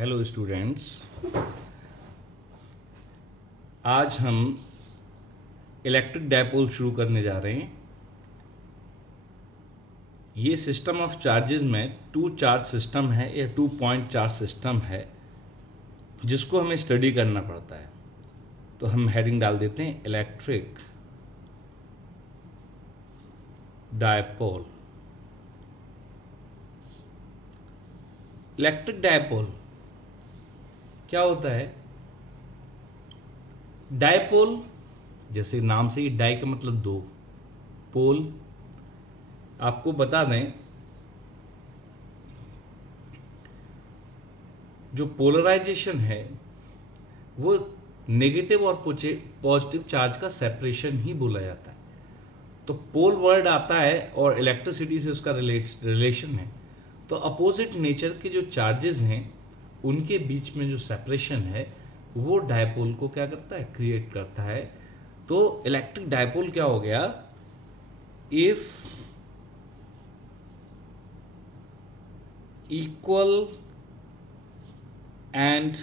Hello students, आज हम electric dipole शुरू करने जा रहे हैं। ये सिस्टम ऑफ चार्जेस में टू चार्ज सिस्टम है या टू पॉइंट चार्ज सिस्टम है जिसको हमें स्टडी करना पड़ता है। तो हम हेडिंग डाल देते हैं इलेक्ट्रिक डायपोल। इलेक्ट्रिक डायपोल क्या होता है? डायपोल जैसे नाम से ही डाई का मतलब दो, पोल। आपको बता दें, जो पोलराइजेशन है वो नेगेटिव और पॉजिटिव चार्ज का सेपरेशन ही बोला जाता है। तो पोल वर्ड आता है और इलेक्ट्रिसिटी से उसका रिलेशन है। तो अपोजिट नेचर के जो चार्जेस हैं उनके बीच में जो सेपरेशन है वो डायपोल को क्या करता है, क्रिएट करता है। तो इलेक्ट्रिक डायपोल क्या हो गया? If equal and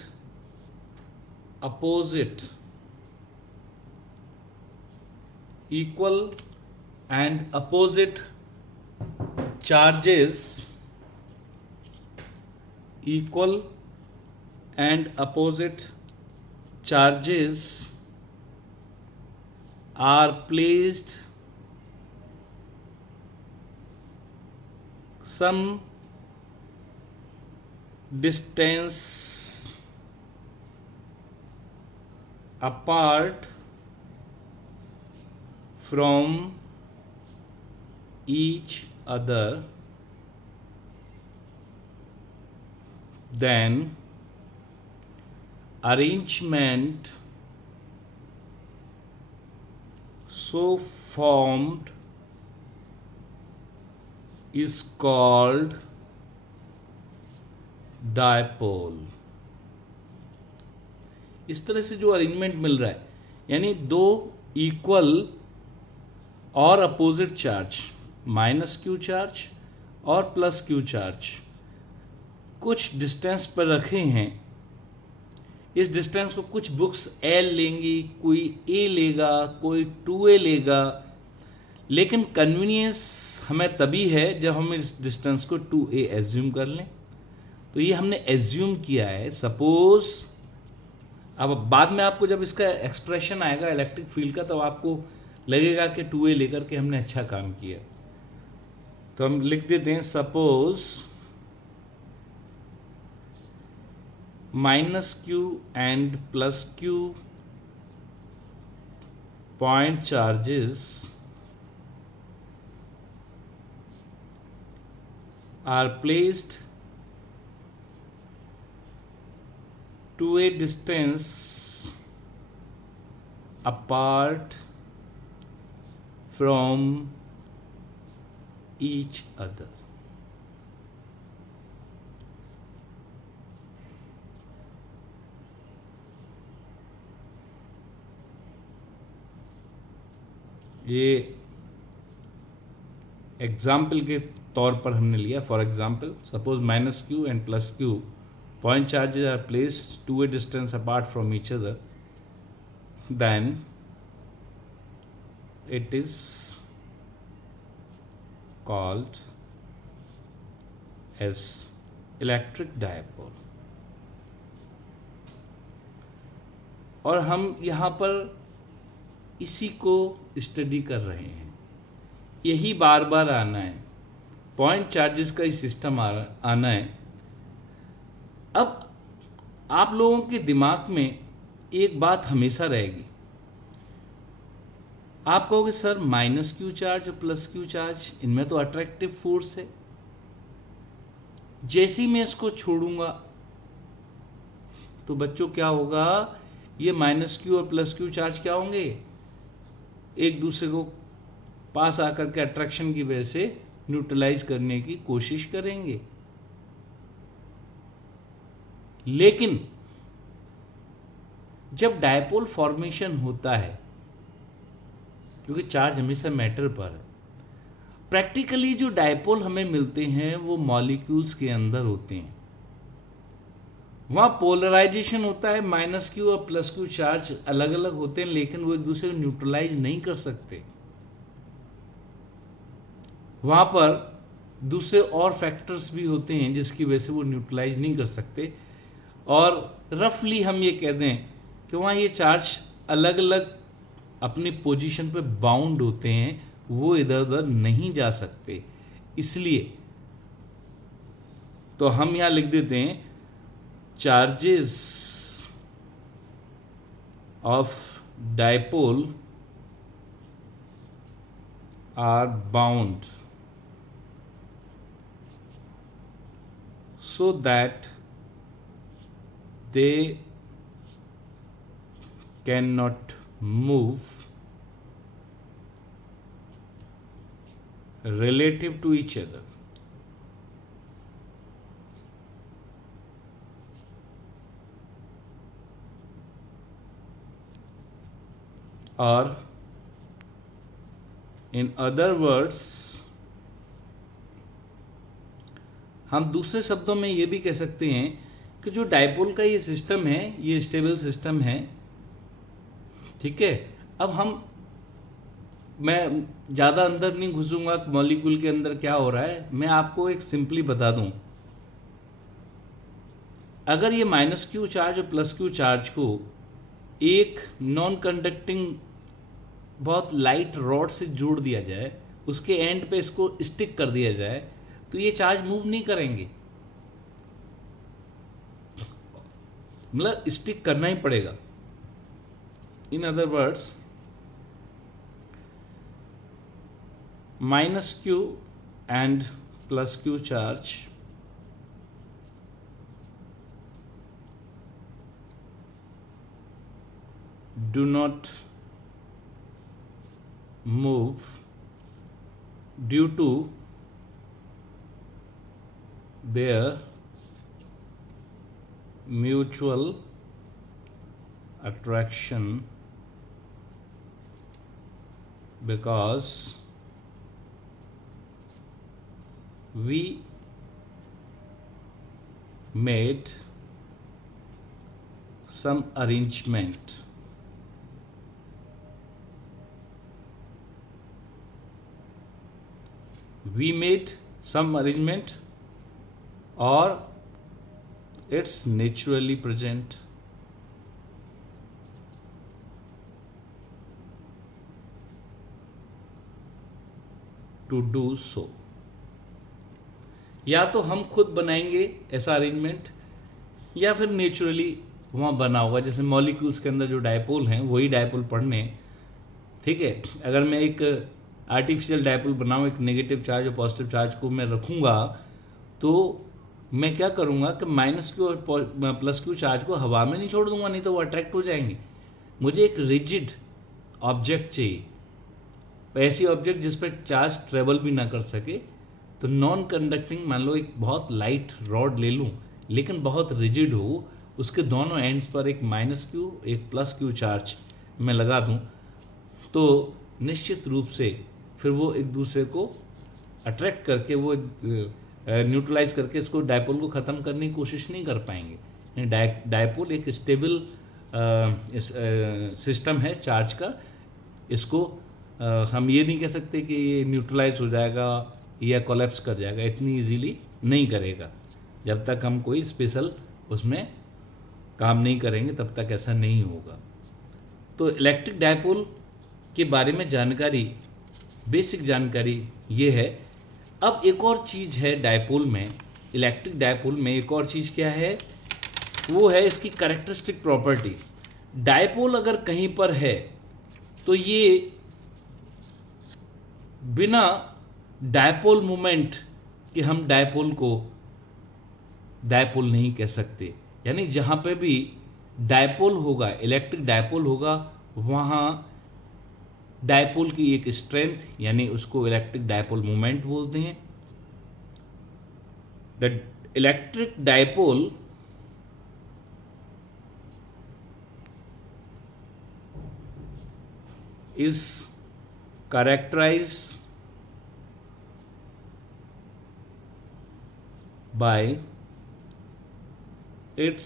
opposite charges are placed some distance apart from each other, then arrangement so formed is called dipole। इस तरह से जो अरेंजमेंट मिल रहा है, यानी दो इक्वल और opposite charge, minus Q charge और प्लस क्यू चार्ज, कुछ डिस्टेंस पर रखे हैं। इस डिस्टेंस को कुछ बुक्स एल लेंगी, कोई ए लेगा, कोई 2a लेगा, लेकिन कन्वीनियंस हमें तभी है जब हम इस डिस्टेंस को 2a एज्यूम कर लें। तो ये हमने एज्यूम किया है। सपोज अब बाद में आपको जब इसका एक्सप्रेशन आएगा इलेक्ट्रिक फील्ड का, तब आपको लगेगा कि 2a लेकर के हमने अच्छा काम किया। तो हम लिख देते हैं, suppose minus q and plus q point charges are placed to a distance apart from each other। ये एग्जाम्पल के तौर पर हमने लिया। For example, suppose minus q and plus q point charges are placed to a distance apart from each other, then it is called as electric dipole। और हम यहाँ पर इसी को स्टडी कर रहे हैं, यही बार बार आना है, पॉइंट चार्जेस का ही सिस्टम आना है। अब आप लोगों के दिमाग में एक बात हमेशा रहेगी, आप कहोगे सर माइनस क्यू चार्ज और प्लस क्यू चार्ज, इनमें तो अट्रैक्टिव फोर्स है, जैसे ही मैं इसको छोड़ूंगा तो बच्चों क्या होगा, ये माइनस क्यू और प्लस क्यू चार्ज क्या होंगे, एक दूसरे को पास आकर के अट्रैक्शन की वजह से न्यूट्रलाइज करने की कोशिश करेंगे। लेकिन जब डायपोल फॉर्मेशन होता है, क्योंकि चार्ज हमेशा मैटर पर है, प्रैक्टिकली जो डायपोल हमें मिलते हैं वो मॉलिक्यूल्स के अंदर होते हैं। वहाँ पोलराइजेशन होता है, माइनस क्यू और प्लस क्यू चार्ज अलग अलग होते हैं लेकिन वो एक दूसरे को न्यूट्रलाइज नहीं कर सकते। वहाँ पर दूसरे और फैक्टर्स भी होते हैं जिसकी वजह से वो न्यूट्रलाइज नहीं कर सकते। और रफली हम ये कह दें कि वहाँ ये चार्ज अलग अलग अपनी पोजीशन पे बाउंड होते हैं, वो इधर उधर नहीं जा सकते। इसलिए तो हम यहाँ लिख देते हैं charges of dipole are bound so that they cannot move relative to each other. Or in other words, हम दूसरे शब्दों में ये भी कह सकते हैं कि जो डाइपोल का ये सिस्टम है ये स्टेबल सिस्टम है, ठीक है। अब मैं ज़्यादा अंदर नहीं घुसूंगा मॉलिक्यूल के अंदर क्या हो रहा है, मैं आपको एक सिंपली बता दूं। अगर ये माइनस क्यू चार्ज और प्लस क्यू चार्ज को एक नॉन कंडक्टिंग बहुत लाइट रॉड से जोड़ दिया जाए, उसके एंड पे इसको स्टिक कर दिया जाए, तो ये चार्ज मूव नहीं करेंगे, मतलब स्टिक करना ही पड़ेगा। In other words, minus q and plus q charge do not move due to their mutual attraction because we made some arrangement or it's naturally present to do so। या तो हम खुद बनाएंगे ऐसा अरेंजमेंट या फिर नेचुरली वहाँ बना होगा। जैसे मॉलिक्यूल्स के अंदर जो डायपोल हैं वही डायपोल पढ़ने, ठीक है। अगर मैं एक आर्टिफिशियल डायपोल बनाऊँ, एक नेगेटिव चार्ज और पॉजिटिव चार्ज को मैं रखूँगा, तो मैं क्या करूँगा कि माइनस क्यू और प्लस क्यू चार्ज को हवा में नहीं छोड़ दूंगा, नहीं तो वो अट्रैक्ट हो जाएंगे। मुझे एक रिजिड ऑब्जेक्ट चाहिए, ऐसी ऑब्जेक्ट जिस पर चार्ज ट्रेवल भी ना कर सके। तो नॉन कंडक्टिंग, मान लो एक बहुत लाइट रॉड ले लूँ लेकिन बहुत रिजिड हो, उसके दोनों एंड्स पर एक माइनस क्यू एक प्लस क्यू चार्ज मैं लगा दूँ, तो निश्चित रूप से फिर वो एक दूसरे को अट्रैक्ट करके वो न्यूट्रलाइज करके इसको डायपोल को ख़त्म करने की कोशिश नहीं कर पाएंगे। डायपोल एक स्टेबल सिस्टम है चार्ज का, इसको हम ये नहीं कह सकते कि ये न्यूट्रलाइज हो जाएगा या कोलैप्स कर जाएगा, इतनी इजीली नहीं करेगा। जब तक हम कोई स्पेशल उसमें काम नहीं करेंगे तब तक ऐसा नहीं होगा। तो इलेक्ट्रिक डायपोल के बारे में जानकारी, बेसिक जानकारी ये है। अब एक और चीज़ है डायपोल में, इलेक्ट्रिक डायपोल में एक और चीज़ क्या है, वो है इसकी कैरेक्टरिस्टिक प्रॉपर्टी। डायपोल अगर कहीं पर है तो ये बिना डायपोल मोमेंट कि हम डायपोल को डायपोल नहीं कह सकते। यानी जहाँ पे भी डायपोल होगा, इलेक्ट्रिक डायपोल होगा, वहाँ डायपोल की एक स्ट्रेंथ, यानी उसको इलेक्ट्रिक डायपोल मोमेंट बोलते हैं। The electric dipole is characterized by its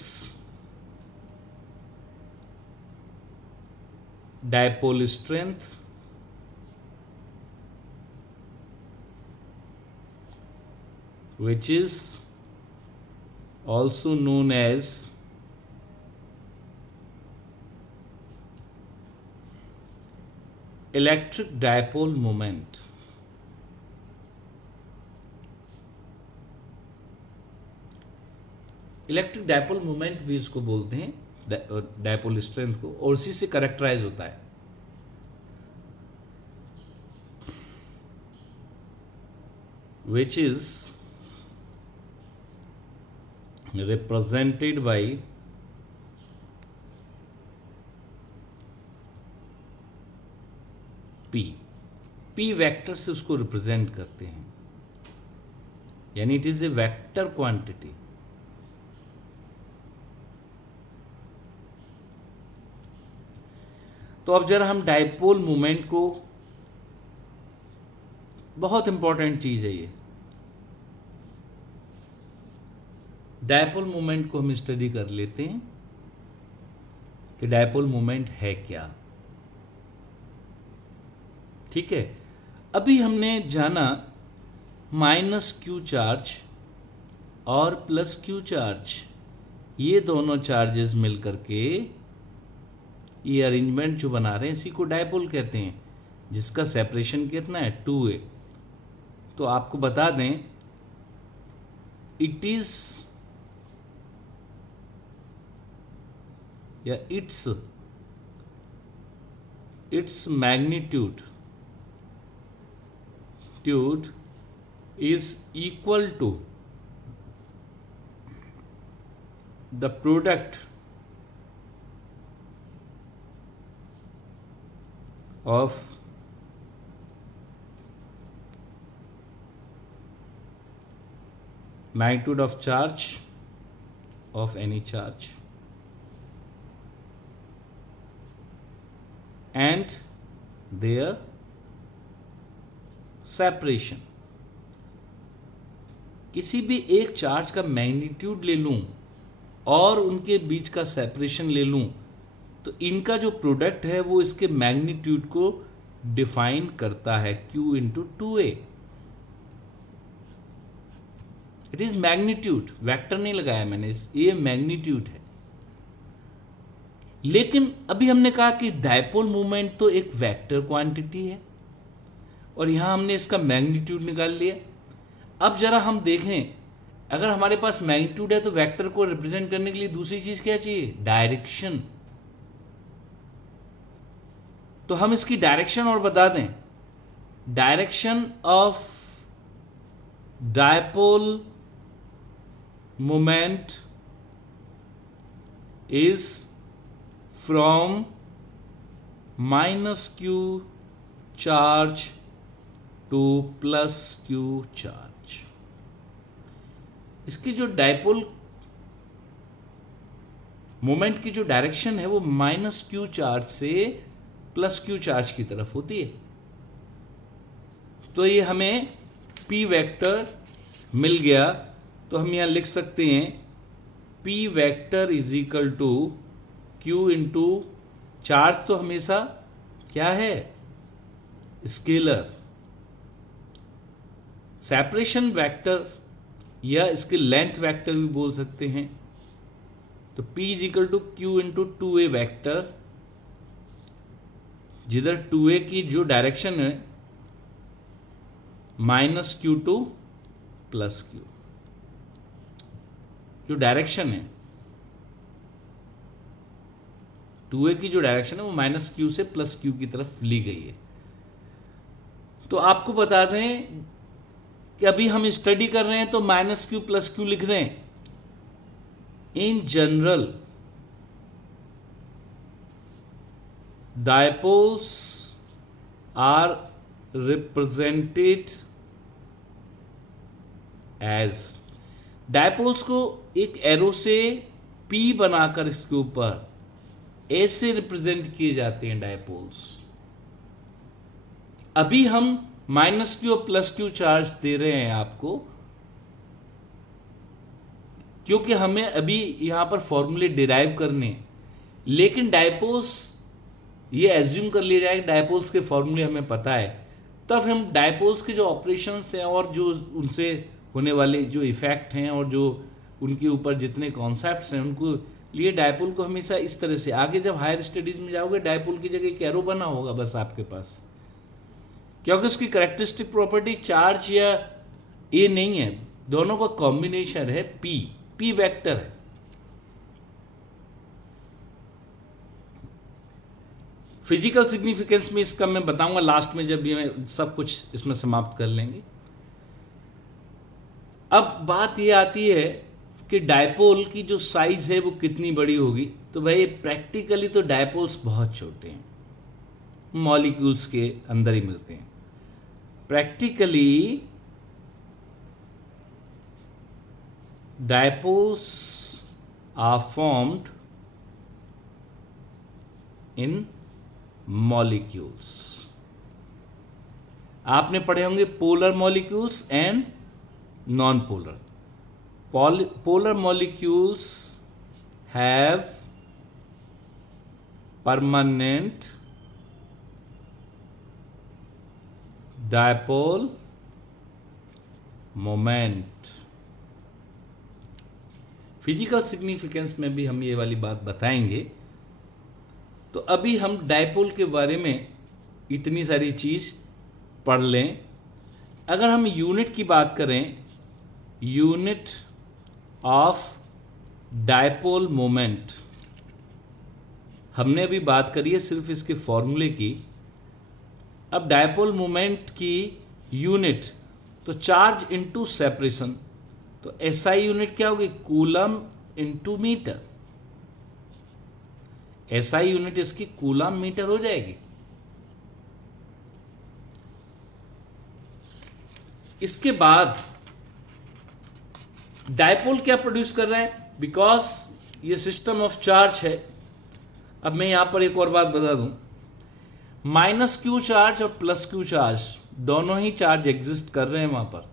dipole strength which is also known as electric dipole moment. Electric dipole moment भी इसको बोलते हैं, डायपोल स्ट्रेंथ को, और उसी से कैरेक्टराइज होता है। which is represented by P vector से उसको रिप्रेजेंट करते हैं, यानी it is a vector quantity. तो अब जरा हम डायपोल मोमेंट को, बहुत इंपॉर्टेंट चीज है ये, डायपोल मोमेंट को हम स्टडी कर लेते हैं कि डायपोल मोमेंट है क्या। ठीक है, अभी हमने जाना माइनस क्यू चार्ज और प्लस क्यू चार्ज, ये दोनों चार्जेस मिलकर के ये अरेंजमेंट जो बना रहे हैं इसी को डायपोल कहते हैं, जिसका सेपरेशन कितना है 2a। तो आपको बता दें इट इज या its magnitude is equal to the product of magnitude of charge of any charge and their separation. किसी भी एक चार्ज का मैग्नीट्यूड ले लूं और उनके बीच का सेपरेशन ले लूं तो इनका जो प्रोडक्ट है वो इसके मैग्नीट्यूड को डिफाइन करता है, Q into 2a। It is magnitude, vector नहीं लगाया मैंने, ये मैग्नीट्यूड है। लेकिन अभी हमने कहा कि डायपोल मोमेंट तो एक वेक्टर क्वांटिटी है और यहां हमने इसका मैग्नीट्यूड निकाल लिया। अब जरा हम देखें, अगर हमारे पास मैग्नीट्यूड है तो वेक्टर को रिप्रेजेंट करने के लिए दूसरी चीज क्या चाहिए, डायरेक्शन। तो हम इसकी डायरेक्शन और बता दें, direction of dipole moment is from minus Q charge to plus q charge. इसकी जो डायपोल मोमेंट की जो डायरेक्शन है वो माइनस क्यू चार्ज से प्लस क्यू चार्ज की तरफ होती है। तो ये हमें P वेक्टर मिल गया, तो हम यहां लिख सकते हैं P vector is equal to Q into charge तो हमेशा क्या है, स्केलर, सेपरेशन वेक्टर या इसके लेंथ वेक्टर भी बोल सकते हैं। तो P is equal to Q into 2a vector, जिधर 2a की जो डायरेक्शन है minus q to plus q, जो डायरेक्शन है 2a की जो डायरेक्शन है वो माइनस क्यू से प्लस क्यू की तरफ ली गई है। तो आपको बता दें कि अभी हम स्टडी कर रहे हैं तो माइनस क्यू प्लस क्यू लिख रहे हैं। In general dipoles are represented as, dipoles को एक एरो से P बनाकर इसके ऊपर ऐसे रिप्रेजेंट किए जाते हैं डायपोल्स। अभी हम माइनस क्यू और प्लस क्यू चार्ज दे रहे हैं आपको, क्योंकि हमें अभी यहाँ पर फॉर्मूले डिराइव करने हैं। लेकिन डायपोल्स, ये एज्यूम कर लिया जाए कि डायपोल्स के फॉर्मूले हमें पता है, तब हम डायपोल्स के जो ऑपरेशंस हैं और जो उनसे होने वाले जो इफ़ेक्ट हैं और जो उनके ऊपर जितने कॉन्सेप्ट्स हैं, उनको लिए डायपोल को हमेशा इस तरह से, आगे जब हायर स्टडीज़ में जाओगे डायपोल की जगह एक एरो बना होगा बस आपके पास, क्योंकि उसकी करेक्टरिस्टिक प्रॉपर्टी चार्ज या ए नहीं है, दोनों का कॉम्बिनेशन है, पी वेक्टर है। फिजिकल सिग्निफिकेंस में इसका मैं बताऊंगा लास्ट में, जब ये सब कुछ इसमें समाप्त कर लेंगे। अब बात ये आती है कि डायपोल की जो साइज है वो कितनी बड़ी होगी। तो भाई प्रैक्टिकली तो डायपोल्स बहुत छोटे हैं, मॉलिक्यूल्स के अंदर ही मिलते हैं। Practically dipoles are formed in molecules. आपने पढ़े होंगे polar molecules and non polar. Polar molecules have permanent dipole moment। Physical significance में भी हम ये वाली बात बताएंगे। तो अभी हम डायपोल के बारे में इतनी सारी चीज़ पढ़ लें। अगर हम यूनिट की बात करें, यूनिट ऑफ डायपोल मोमेंट, हमने अभी बात करी है सिर्फ इसके फॉर्मूले की। अब डायपोल मोमेंट की यूनिट तो चार्ज इनटू सेपरेशन, तो एसआई यूनिट क्या होगी, coulomb into metre. SI unit इसकी कूलम मीटर हो जाएगी। इसके बाद डायपोल क्या प्रोड्यूस कर रहा है, बिकॉज ये सिस्टम ऑफ चार्ज है। अब मैं यहां पर एक और बात बता दूं, माइनस क्यू चार्ज और प्लस क्यू चार्ज दोनों ही चार्ज एग्जिस्ट कर रहे हैं वहां पर,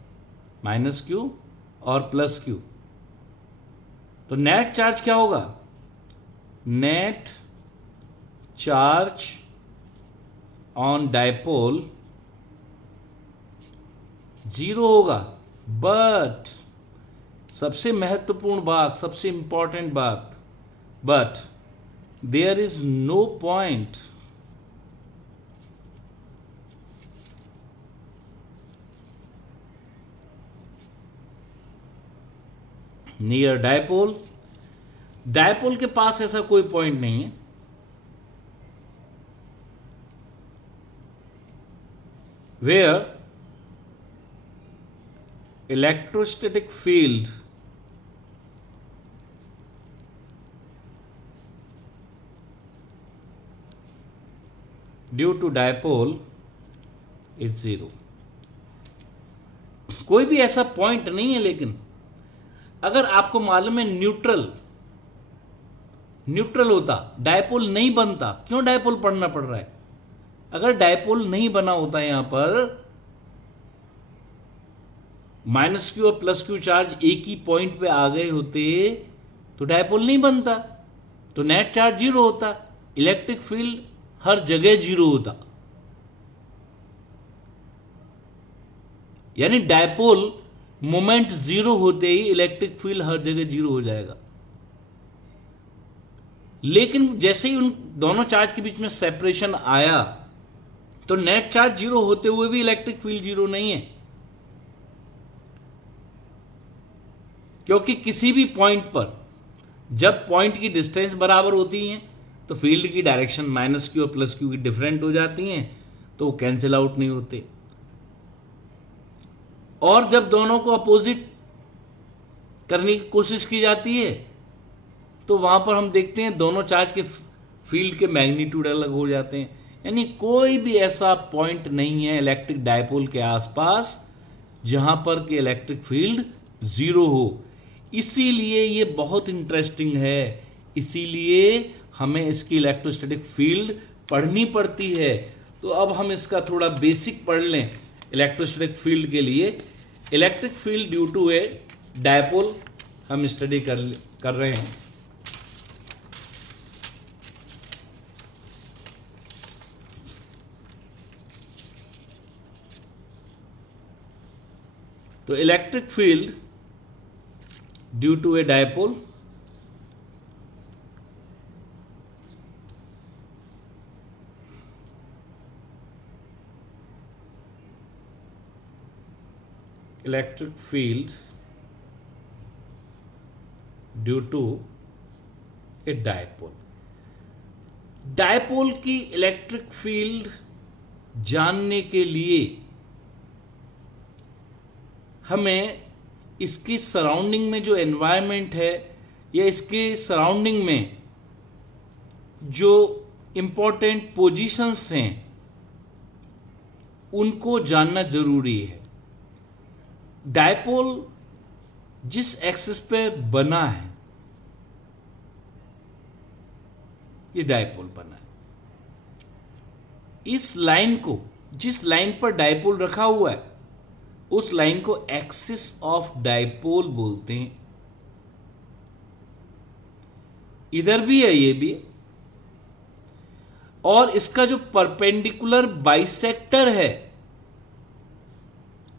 माइनस क्यू और प्लस क्यू। तो नेट चार्ज क्या होगा, नेट चार्ज ऑन डायपोल 0 होगा। बट सबसे महत्वपूर्ण बात, सबसे इंपॉर्टेंट बात, but there is no point near dipole. Dipole के पास ऐसा कोई पॉइंट नहीं है where electrostatic field due to dipole is 0। कोई भी ऐसा पॉइंट नहीं है। लेकिन अगर आपको मालूम है न्यूट्रल होता, डायपोल नहीं बनता। क्यों डायपोल पढ़ना पड़ रहा है, अगर डायपोल नहीं बना होता, यहां पर माइनस क्यू और प्लस क्यू चार्ज एक ही पॉइंट पे आ गए होते तो डायपोल नहीं बनता, तो नेट चार्ज 0 होता, इलेक्ट्रिक फील्ड हर जगह 0 होता। यानी डायपोल मोमेंट 0 होते ही इलेक्ट्रिक फील्ड हर जगह 0 हो जाएगा। लेकिन जैसे ही उन दोनों चार्ज के बीच में सेपरेशन आया तो नेट चार्ज 0 होते हुए भी इलेक्ट्रिक फील्ड 0 नहीं है, क्योंकि किसी भी पॉइंट पर जब पॉइंट की डिस्टेंस बराबर होती है तो फील्ड की डायरेक्शन माइनस क्यू और प्लस क्यू की डिफरेंट हो जाती हैं, तो वो कैंसिल आउट नहीं होते। और जब दोनों को अपोजिट करने की कोशिश की जाती है तो वहां पर हम देखते हैं दोनों चार्ज के फील्ड के मैग्नीट्यूड अलग हो जाते हैं। यानी कोई भी ऐसा पॉइंट नहीं है इलेक्ट्रिक डायपोल के आसपास जहां पर कि इलेक्ट्रिक फील्ड 0 हो। इसीलिए ये बहुत इंटरेस्टिंग है, इसीलिए हमें इसकी इलेक्ट्रोस्टैटिक फील्ड पढ़नी पड़ती है। तो अब हम इसका थोड़ा बेसिक पढ़ लें इलेक्ट्रोस्टैटिक फील्ड के लिए। Electric field due to a dipole हम स्टडी कर रहे हैं। तो electric field due to a dipole electric field due to a dipole. Dipole की इलेक्ट्रिक फील्ड जानने के लिए हमें इसकी सराउंडिंग में जो एनवायरनमेंट है या इसके सराउंडिंग में जो इम्पोर्टेंट पोजीशंस हैं उनको जानना जरूरी है। डायपोल जिस एक्सिस पे बना है, ये डायपोल बना है, इस लाइन को, जिस लाइन पर डायपोल रखा हुआ है उस लाइन को एक्सिस ऑफ डायपोल बोलते हैं। इधर भी है, ये भी है, और इसका जो परपेंडिकुलर बाइसेक्टर है,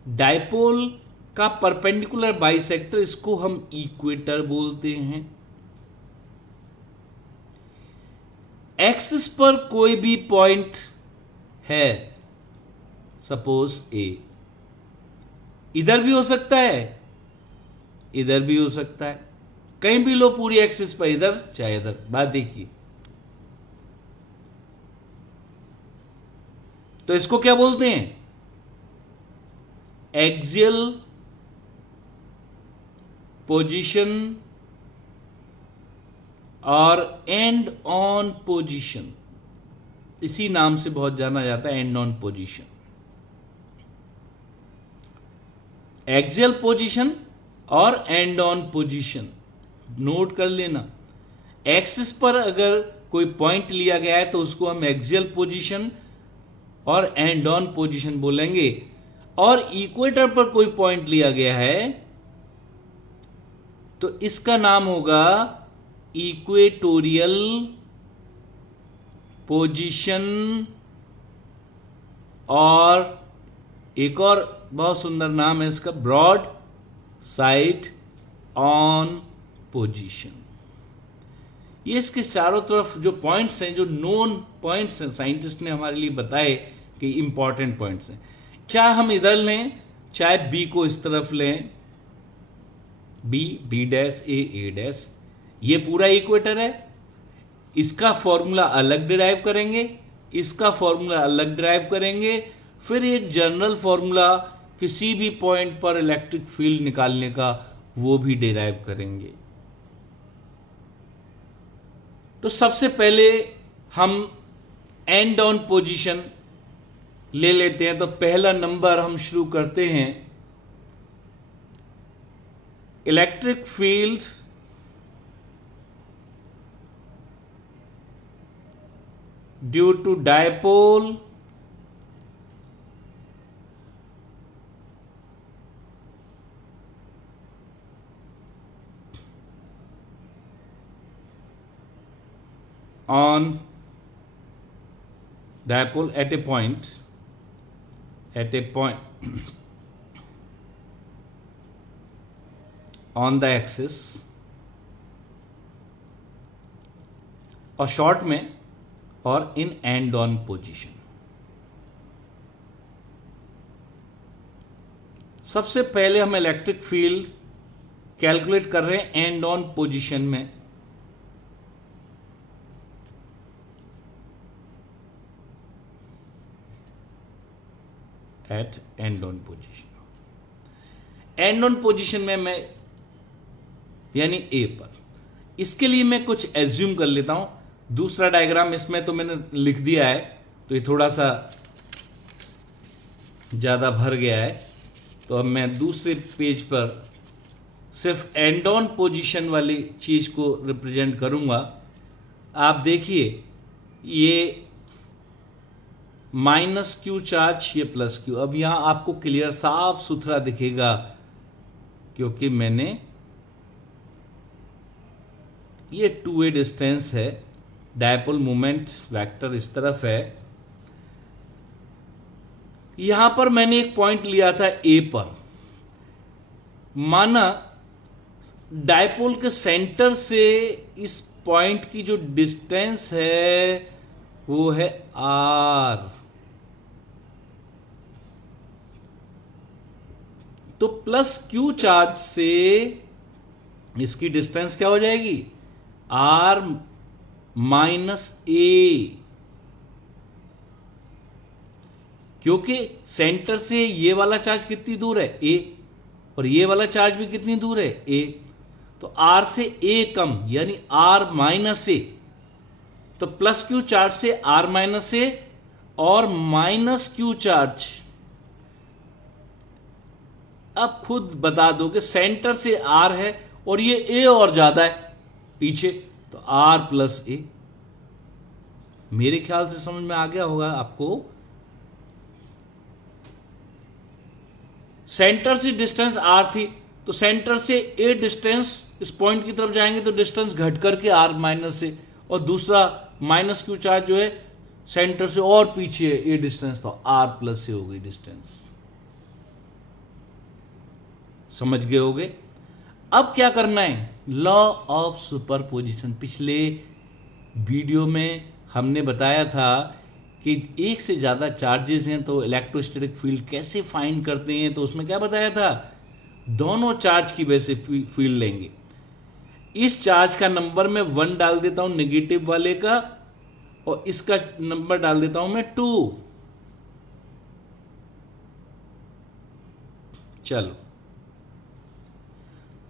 डायपोल का परपेंडिकुलर बाइसेक्टर, इसको हम इक्वेटर बोलते हैं। एक्सिस पर कोई भी पॉइंट है, सपोज ए, इधर भी हो सकता है, इधर भी हो सकता है, कहीं भी लो पूरी एक्सिस पर, इधर चाहे इधर, बात देखिए। तो इसको क्या बोलते हैं? एक्सियल पोजीशन और एंड ऑन पोजीशन, इसी नाम से बहुत जाना जाता है, and on position. Axial position और एंड ऑन पोजीशन नोट कर लेना। एक्सिस पर अगर कोई पॉइंट लिया गया है तो उसको हम एक्सियल पोजीशन और एंड ऑन पोजीशन बोलेंगे, और इक्वेटर पर कोई पॉइंट लिया गया है तो इसका नाम होगा इक्वेटोरियल पोजीशन, और एक और बहुत सुंदर नाम है इसका, ब्रॉड साइड ऑन पोजीशन। ये इसके चारों तरफ जो पॉइंट्स हैं, जो नोन पॉइंट्स हैं, साइंटिस्ट ने हमारे लिए बताए कि इंपॉर्टेंट पॉइंट्स हैं। चाहे हम इधर लें, चाहे बी को इस तरफ लें, बी डैश ए डैश, ये पूरा इक्वेटर है। इसका फॉर्मूला अलग डिराइव करेंगे, इसका फॉर्मूला अलग डिराइव करेंगे, फिर एक जनरल फॉर्मूला किसी भी पॉइंट पर इलेक्ट्रिक फील्ड निकालने का वो भी डिराइव करेंगे। तो सबसे पहले हम एंड ऑन पोजीशन ले लेते हैं। तो पहला नंबर हम शुरू करते हैं, electric field due to dipole on dipole at a point on the axis, और शॉर्ट में, और इन एंड ऑन पोजीशन। सबसे पहले हम इलेक्ट्रिक फील्ड कैलकुलेट कर रहे हैं एंड ऑन पोजीशन में। At end on position, end on position में मैं, यानी ए पर, इसके लिए मैं कुछ एज्यूम कर लेता हूं। दूसरा डायग्राम इसमें तो मैंने लिख दिया है, तो ये थोड़ा सा ज़्यादा भर गया है, तो अब मैं दूसरे पेज पर सिर्फ एंड ऑन पोजीशन वाली चीज़ को रिप्रेजेंट करूंगा। आप देखिए, ये माइनस क्यू चार्ज, ये प्लस क्यू। अब यहाँ आपको क्लियर साफ सुथरा दिखेगा क्योंकि मैंने ये 2a डिस्टेंस है, डायपोल मोमेंट वेक्टर इस तरफ है। यहां पर मैंने एक पॉइंट लिया था ए पर, माना डायपोल के सेंटर से इस पॉइंट की जो डिस्टेंस है वो है आर, तो प्लस क्यू चार्ज से इसकी डिस्टेंस क्या हो जाएगी, आर माइनस ए, क्योंकि सेंटर से ये वाला चार्ज कितनी दूर है, ए, और ये वाला चार्ज भी कितनी दूर है, ए, तो आर से ए कम यानी आर माइनस ए, तो प्लस क्यू चार्ज से आर माइनस ए और माइनस क्यू चार्ज। अब खुद बता दो कि सेंटर से आर है और ये ए और ज्यादा है पीछे, तो आर प्लस ए। मेरे ख्याल से समझ में आ गया होगा आपको। सेंटर से डिस्टेंस आर थी, तो सेंटर से ए डिस्टेंस इस पॉइंट की तरफ जाएंगे तो डिस्टेंस घट करके आर माइनस से, और दूसरा माइनस क्यू चार्ज जो है सेंटर से और पीछे ए डिस्टेंस, तो आर प्लस से हो गई डिस्टेंस। समझ गए होगे। अब क्या करना है, लॉ ऑफ सुपरपोजिशन। पिछले वीडियो में हमने बताया था कि एक से ज़्यादा चार्जेस हैं तो इलेक्ट्रोस्टैटिक फील्ड कैसे फाइंड करते हैं, तो उसमें क्या बताया था, दोनों चार्ज की वजह से फील्ड लेंगे। इस चार्ज का नंबर मैं 1 डाल देता हूं नेगेटिव वाले का, और इसका नंबर डाल देता हूं मैं 2। चलो,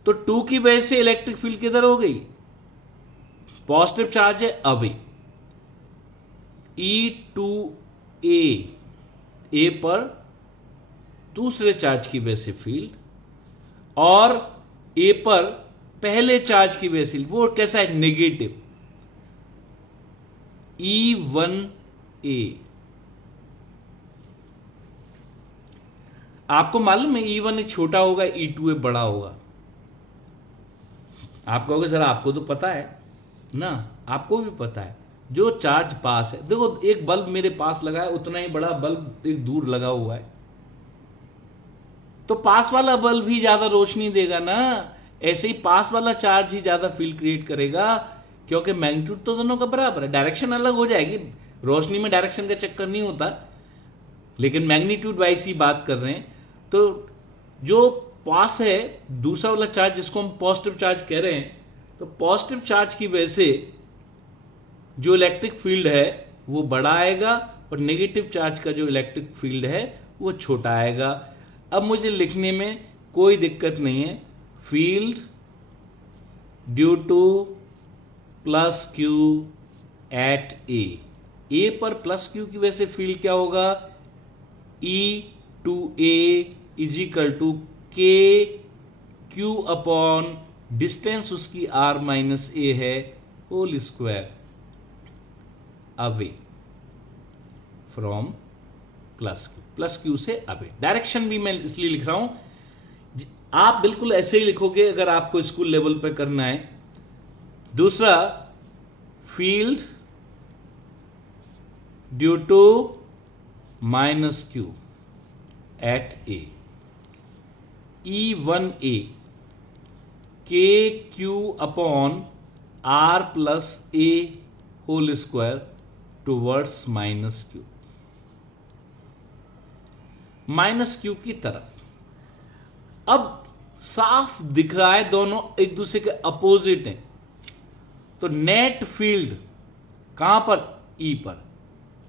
तो 2 की वजह से इलेक्ट्रिक फील्ड किधर हो गई, पॉजिटिव चार्ज है अभी, E2A, ए पर दूसरे चार्ज की वजह से फील्ड, और ए पर पहले चार्ज की वजह से वो कैसा है, नेगेटिव, E1A। आपको मालूम है E1A छोटा होगा, E2A बड़ा होगा। आप कहोगे सर आपको तो पता है ना, आपको भी पता है। जो चार्ज पास है, देखो एक बल्ब मेरे पास लगा है, उतना ही बड़ा बल्ब एक दूर लगा हुआ है, तो पास वाला बल्ब ही ज्यादा रोशनी देगा ना। ऐसे ही पास वाला चार्ज ही ज्यादा फील्ड क्रिएट करेगा, क्योंकि मैग्नीट्यूड तो दोनों का बराबर है, डायरेक्शन अलग हो जाएगी, रोशनी में डायरेक्शन का चक्कर नहीं होता, लेकिन मैग्नीट्यूड वाइज ही बात कर रहे हैं। तो जो पास है दूसरा वाला चार्ज, जिसको हम पॉजिटिव चार्ज कह रहे हैं, तो पॉजिटिव चार्ज की वजह से जो इलेक्ट्रिक फील्ड है वो बड़ा आएगा, और नेगेटिव चार्ज का जो इलेक्ट्रिक फील्ड है वो छोटा आएगा। अब मुझे लिखने में कोई दिक्कत नहीं है, field due to plus q at a पर प्लस क्यू की वजह से फील्ड क्या होगा, E2A is equal to k Q upon distance उसकी R माइनस ए है whole square away from plus q से अवे। डायरेक्शन भी मैं इसलिए लिख रहा हूं, आप बिल्कुल ऐसे ही लिखोगे अगर आपको स्कूल लेवल पे करना है। दूसरा, field due to minus q at a, E1A के Q upon R plus a whole square towards minus q, minus q की तरफ। अब साफ दिख रहा है दोनों एक दूसरे के अपोजिट हैं, तो नेट फील्ड कहां पर, E पर,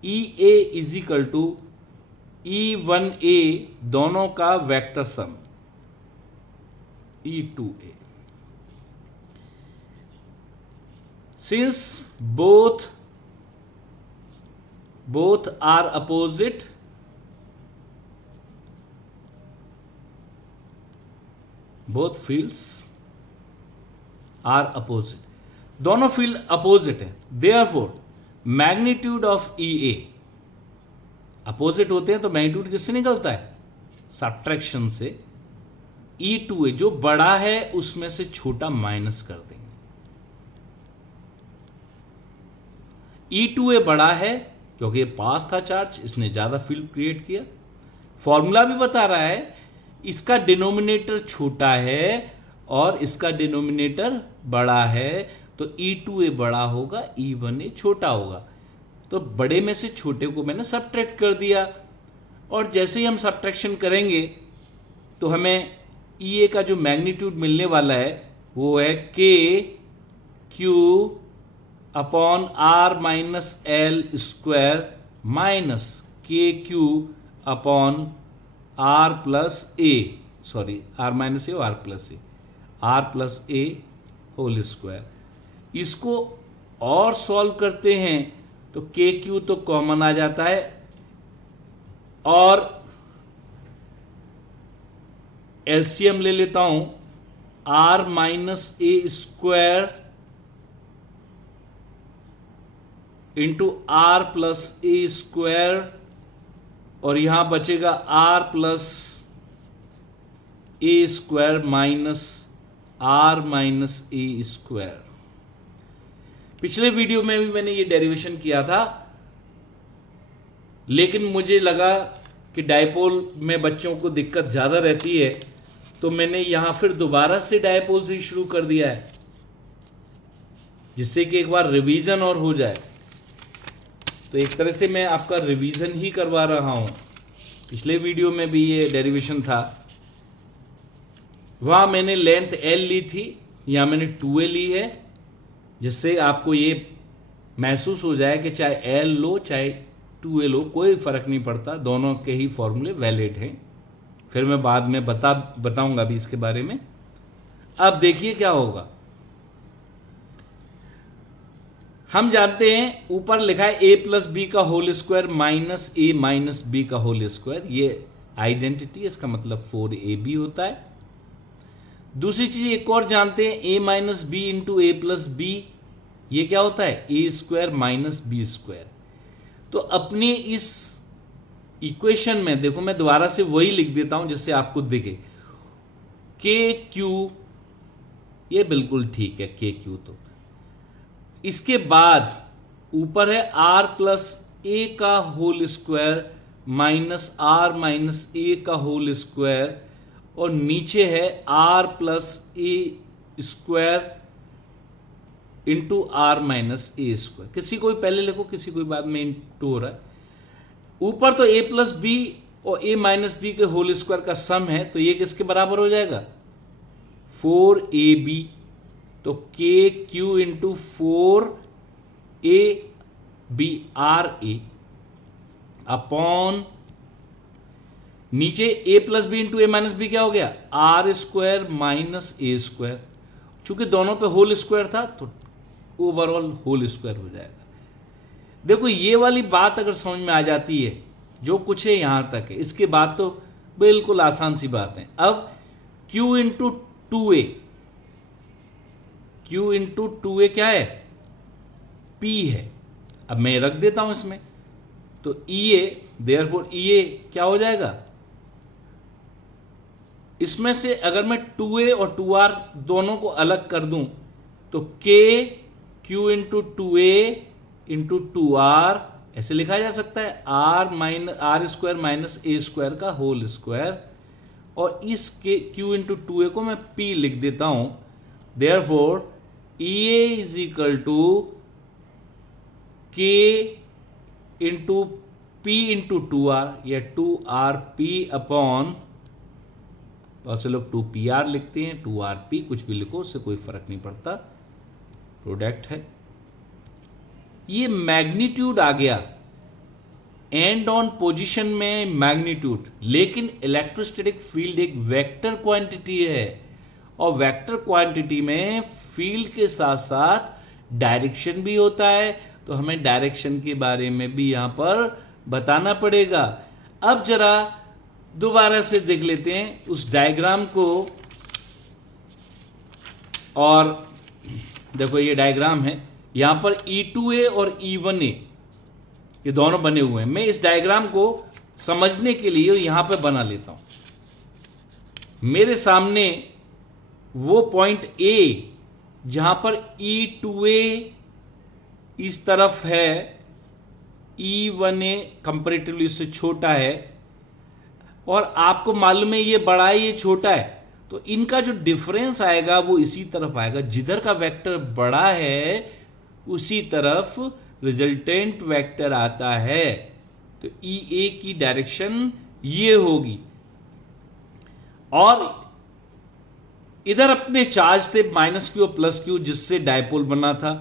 EA is equal to E1A दोनों का vector sum E2A। Since both are opposite, both fields are opposite, दोनों फील्ड अपोजिट है, therefore magnitude of EA, opposite होते हैं तो मैग्नीट्यूड किससे निकलता है, सब्ट्रैक्शन से। E2A जो बड़ा है उसमें से छोटा माइनस कर देंगे, E2A बड़ा है क्योंकि ये पास था चार्ज, इसने ज़्यादा फील्ड क्रिएट किया। फॉर्मूला भी बता रहा है इसका डिनोमिनेटर छोटा है और इसका डिनोमिनेटर बड़ा है, तो E2A बड़ा होगा, E1A छोटा होगा। तो बड़े में से छोटे को मैंने सबट्रैक्ट कर दिया, और जैसे ही हम सबट्रैक्शन करेंगे तो हमें EA का जो मैग्नीट्यूड मिलने वाला है वो है KQ upon R minus L square minus KQ upon R plus a, sorry R minus a और R plus a, R plus a whole square. इसको और सॉल्व करते हैं तो KQ तो कॉमन आ जाता है, और एलसीएम ले लेता हूं, R minus a square into R plus A square, और यहां बचेगा R plus A square minus R minus a square. पिछले वीडियो में भी मैंने ये डेरिवेशन किया था, लेकिन मुझे लगा कि डायपोल में बच्चों को दिक्कत ज़्यादा रहती है, तो मैंने यहाँ फिर दोबारा से डायपोल से शुरू कर दिया है, जिससे कि एक बार रिवीजन और हो जाए। तो एक तरह से मैं आपका रिवीजन ही करवा रहा हूँ। पिछले वीडियो में भी ये डेरिवेशन था, वहाँ मैंने लेंथ L ली थी, यहाँ मैंने 2A ली है, जिससे आपको ये महसूस हो जाए कि चाहे L लो चाहे 2A लो कोई फ़र्क नहीं पड़ता, दोनों के ही फॉर्मूले वैलिड हैं। फिर मैं बाद में बताऊंगा भी इसके बारे में। अब देखिए क्या होगा। हम जानते हैं ऊपर लिखा है a प्लस बी का होल स्क्वायर माइनस ए माइनस बी का होल स्क्वायर, ये आइडेंटिटी, इसका मतलब 4AB होता है। दूसरी चीज एक और जानते हैं a minus b into a plus b, ये क्या होता है a square minus b square. तो अपने इस इक्वेशन में देखो, मैं दोबारा से वही लिख देता हूं जिससे आपको दिखे, के क्यू, ये बिल्कुल ठीक है के क्यू। तो इसके बाद ऊपर है आर प्लस ए का whole square minus R minus a का होल स्क्वायर, और नीचे है R plus A square into R minus a square. किसी को भी पहले लिखो, किसी को भी बाद में इंटू हो रहा है। ऊपर तो a प्लस बी और a माइनस बी के होल स्क्वायर का सम है, तो ये किसके बराबर हो जाएगा 4AB। तो k q into 4AB RA upon नीचे a plus b into a minus b क्या हो गया R square minus a square. चूंकि दोनों पे होल स्क्वायर था तो ओवरऑल होल स्क्वायर हो जाएगा। देखो ये वाली बात अगर समझ में आ जाती है, जो कुछ है यहां तक है, इसके बाद तो बिल्कुल आसान सी बात है। अब Q into 2A, Q into 2A क्या है P है। अब मैं रख देता हूं इसमें, तो EA, देयरफॉर EA क्या हो जाएगा, इसमें से अगर मैं 2A और 2R दोनों को अलग कर दूं तो K Q into 2A into 2R ऐसे लिखा जा सकता है, R square minus a square का होल स्क्वायर, और इस के Q इंटू 2A को मैं P लिख देता हूं। Therefore EA is equal to K into P into 2R, या 2RP अपॉन, बहुत से लोग 2PR लिखते हैं, 2RP कुछ भी लिखो, उससे कोई फर्क नहीं पड़ता, प्रोडक्ट है। ये मैग्नीट्यूड आ गया, एंड ऑन पोजीशन में मैग्नीट्यूड, लेकिन इलेक्ट्रोस्टैटिक फील्ड एक वेक्टर क्वांटिटी है, और वेक्टर क्वांटिटी में फील्ड के साथ साथ डायरेक्शन भी होता है, तो हमें डायरेक्शन के बारे में भी यहां पर बताना पड़ेगा। अब जरा दोबारा से देख लेते हैं उस डायग्राम को, और देखो ये डायग्राम है, यहां पर E2A और E1A ये दोनों बने हुए हैं। मैं इस डायग्राम को समझने के लिए यहां पर बना लेता हूं। मेरे सामने वो पॉइंट A जहां पर E2A इस तरफ है E1A कंपेरेटिवली इससे छोटा है, और आपको मालूम है ये बड़ा है ये छोटा है, तो इनका जो डिफरेंस आएगा वो इसी तरफ आएगा। जिधर का वेक्टर बड़ा है उसी तरफ रिजल्टेंट वेक्टर आता है। तो EA की डायरेक्शन ये होगी, और इधर अपने चार्ज थे -q और +q जिससे डायपोल बना था।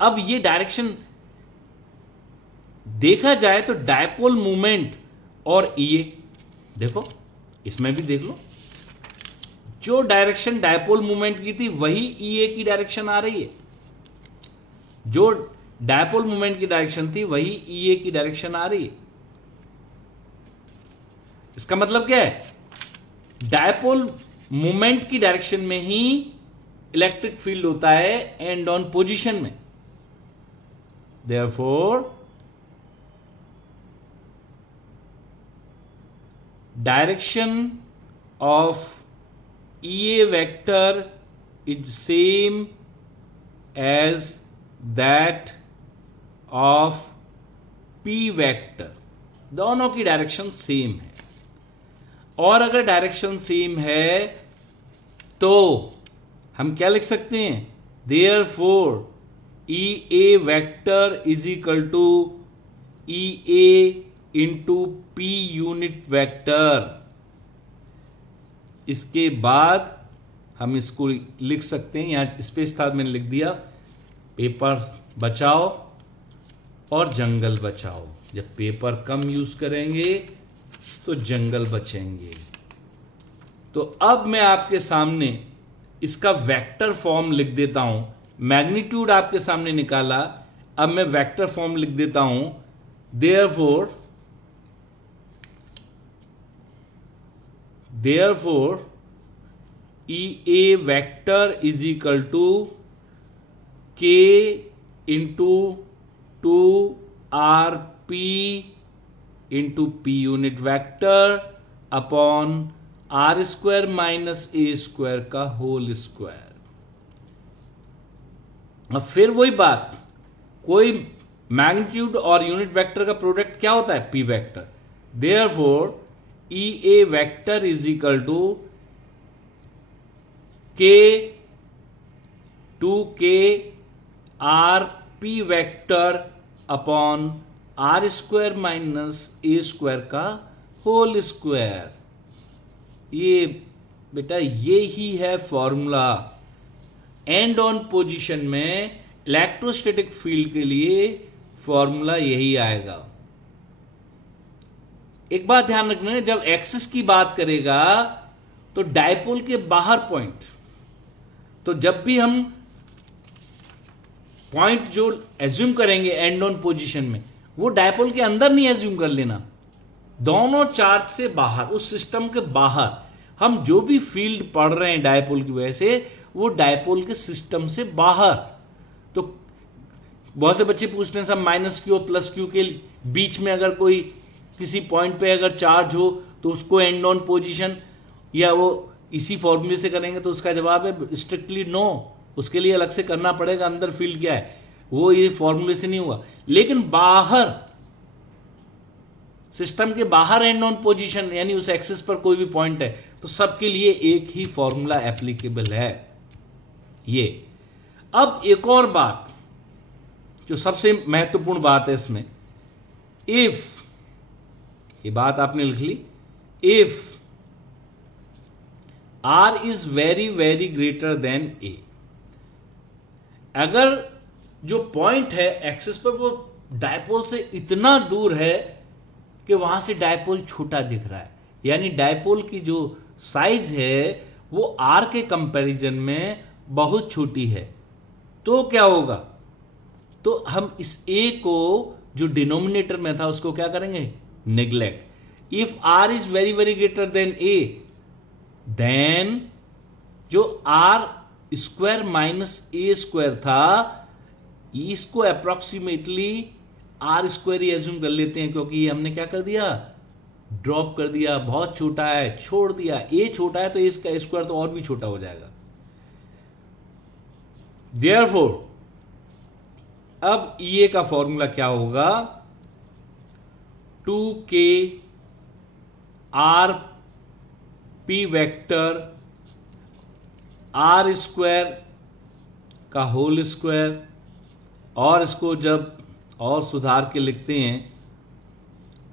अब ये डायरेक्शन देखा जाए तो डायपोल मूवमेंट और EA, देखो इसमें भी देख लो, जो डायरेक्शन डायपोल मूवमेंट की थी वही EA की डायरेक्शन आ रही है। जो डायपोल मूवमेंट की डायरेक्शन थी वही EA की डायरेक्शन आ रही है। इसका मतलब क्या है, डायपोल मूवमेंट की डायरेक्शन में ही इलेक्ट्रिक फील्ड होता है एंड ऑन पोजीशन में। Therefore direction of EA vector is same as that of P vector। दोनों की डायरेक्शन सेम है, और अगर डायरेक्शन सेम है तो हम क्या लिख सकते हैं, therefore EA vector is equal to EA into P unit vector. इसके बाद हम इसको लिख सकते हैं, यहाँ स्पेस था मैंने लिख दिया, पेपर बचाओ और जंगल बचाओ। जब पेपर कम यूज करेंगे तो जंगल बचेंगे। तो अब मैं आपके सामने इसका वेक्टर फॉर्म लिख देता हूं। मैग्नीट्यूड आपके सामने निकाला, अब मैं वेक्टर फॉर्म लिख देता हूं। Therefore EA vector is equal to K into 2RP into P unit vector upon R square minus A square का होल स्क्वायर। अब फिर वही बात, कोई मैग्नीट्यूड और यूनिट वेक्टर का प्रोडक्ट क्या होता है, P vector. Therefore EA vector is equal to K 2K R P vector upon R square minus A square का होल स्क्वायर। ये बेटा ये ही है फॉर्मूला। एंड ऑन पोजीशन में इलेक्ट्रोस्टैटिक फील्ड के लिए फॉर्मूला यही आएगा। एक बात ध्यान रखना, जब एक्सिस की बात करेगा तो डायपोल के बाहर पॉइंट, तो जब भी हम पॉइंट जो एज्यूम करेंगे एंड ऑन पोजीशन में, वो डायपोल के अंदर नहीं एज्यूम कर लेना, दोनों चार्ज से बाहर, उस सिस्टम के बाहर हम जो भी फील्ड पढ़ रहे हैं डायपोल की वजह से, वो डायपोल के सिस्टम से बाहर। तो बहुत से बच्चे पूछते हैं साहब -q और +q के बीच में अगर कोई किसी पॉइंट पे अगर चार्ज हो तो उसको एंड ऑन पोजीशन या वो इसी फॉर्मूले से करेंगे, तो उसका जवाब है स्ट्रिक्टली नो। उसके लिए अलग से करना पड़ेगा, अंदर फील्ड क्या है वो ये फॉर्मूले से नहीं हुआ। लेकिन बाहर, सिस्टम के बाहर एंड ऑन पोजीशन यानी उस एक्सिस पर कोई भी पॉइंट है, तो सबके लिए एक ही फॉर्मूला एप्लीकेबल है ये। अब एक और बात जो सबसे महत्वपूर्ण बात है इसमें, इफ, ये बात आपने लिख ली, if R is very very greater than A, अगर जो पॉइंट है एक्सिस पर वो डायपोल से इतना दूर है कि वहां से डायपोल छोटा दिख रहा है, यानी डायपोल की जो साइज है वो R के कंपैरिजन में बहुत छोटी है, तो क्या होगा, तो हम इस A को जो डिनोमिनेटर में था उसको क्या करेंगे, neglect. If R is very very greater than A, then जो R square minus A square था, इसको अप्रोक्सीमेटली R स्क्वायर ही एज्यूम कर लेते हैं, क्योंकि ये हमने क्या कर दिया, ड्रॉप कर दिया, बहुत छोटा है, छोड़ दिया। A छोटा है तो इसका स्क्वायर तो और भी छोटा हो जाएगा। देयरफॉर अब ये का फॉर्मूला क्या होगा, 2k r p vector r square का होल स्क्वायर, और इसको जब और सुधार के लिखते हैं,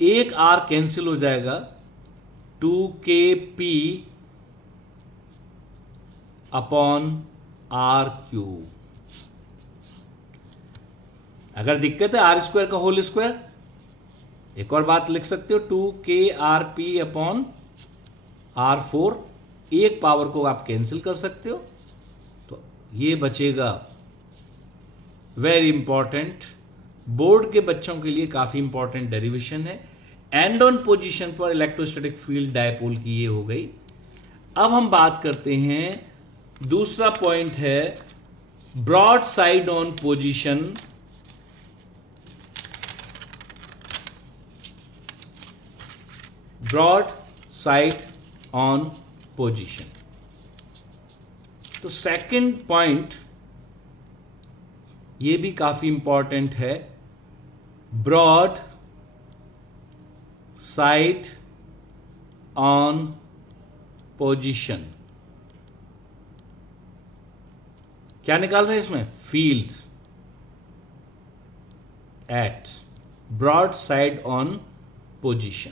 एक आर कैंसिल हो जाएगा, 2kp अपॉन आर क्यूब। अगर दिक्कत है आर स्क्वायर का होल स्क्वायर, एक और बात लिख सकते हो, 2k अपॉन r4, एक पावर को आप कैंसिल कर सकते हो, तो ये बचेगा। वेरी इंपॉर्टेंट, बोर्ड के बच्चों के लिए काफी इंपॉर्टेंट डेरिवेशन है। एंड ऑन पोजीशन पर इलेक्ट्रोस्टैटिक फील्ड डायपोल की ये हो गई। अब हम बात करते हैं, दूसरा पॉइंट है broad side on position. Broad side on position, तो सेकंड पॉइंट ये भी काफी इंपॉर्टेंट है, ब्रॉड साइड ऑन पोजीशन। क्या निकाल रहे हैं इसमें, field at broad side on position.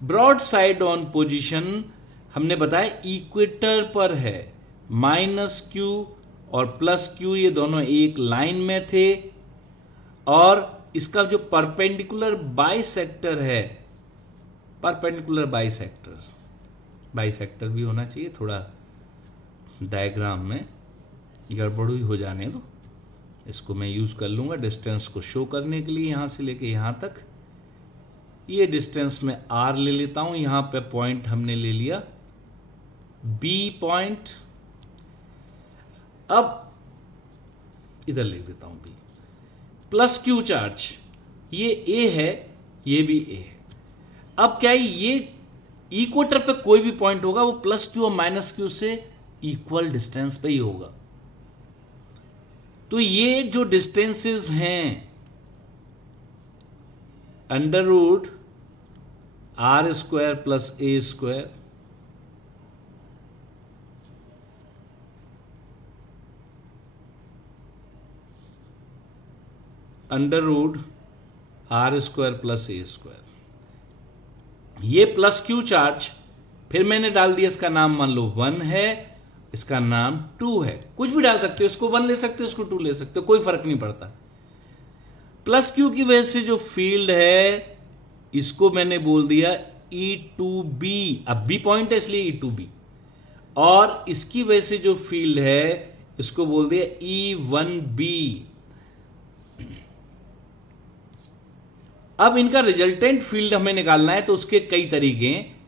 Broad side on position हमने बताया इक्वेटर पर है, माइनस क्यू और प्लस क्यू ये दोनों एक लाइन में थे, और इसका जो परपेंडिकुलर बाइसेक्टर है, परपेंडिकुलर बाइसेक्टर भी होना चाहिए, थोड़ा डायग्राम में गड़बड़ ही हो जाने दो, इसको मैं यूज कर लूंगा डिस्टेंस को शो करने के लिए। यहां से लेके यहां तक ये डिस्टेंस में r ले लेता हूं, यहां पे पॉइंट हमने ले लिया B पॉइंट। अब इधर ले देता हूं B, प्लस क्यू चार्ज, ये A है, ये भी A है। अब क्या है, ये इक्वेटर पे कोई भी पॉइंट होगा वो प्लस क्यू और माइनस क्यू से इक्वल डिस्टेंस पे ही होगा। तो ये जो डिस्टेंसेस हैं, under root are square plus A square, under root are square plus A square, ये प्लस क्यू चार्ज, फिर मैंने डाल दिया, इसका नाम मान लो 1 है, इसका नाम 2 है, कुछ भी डाल सकते हो, इसको 1 ले सकते हो, इसको 2 ले सकते हो, कोई फर्क नहीं पड़ता। प्लस क्यू की वजह से जो फील्ड है, इसको मैंने बोल दिया E2B, अब B पॉइंट है इसलिए E2B, और इसकी वजह से जो फील्ड है इसको बोल दिया E1B। अब इनका रिजल्टेंट फील्ड हमें निकालना है, तो उसके कई तरीके हैं।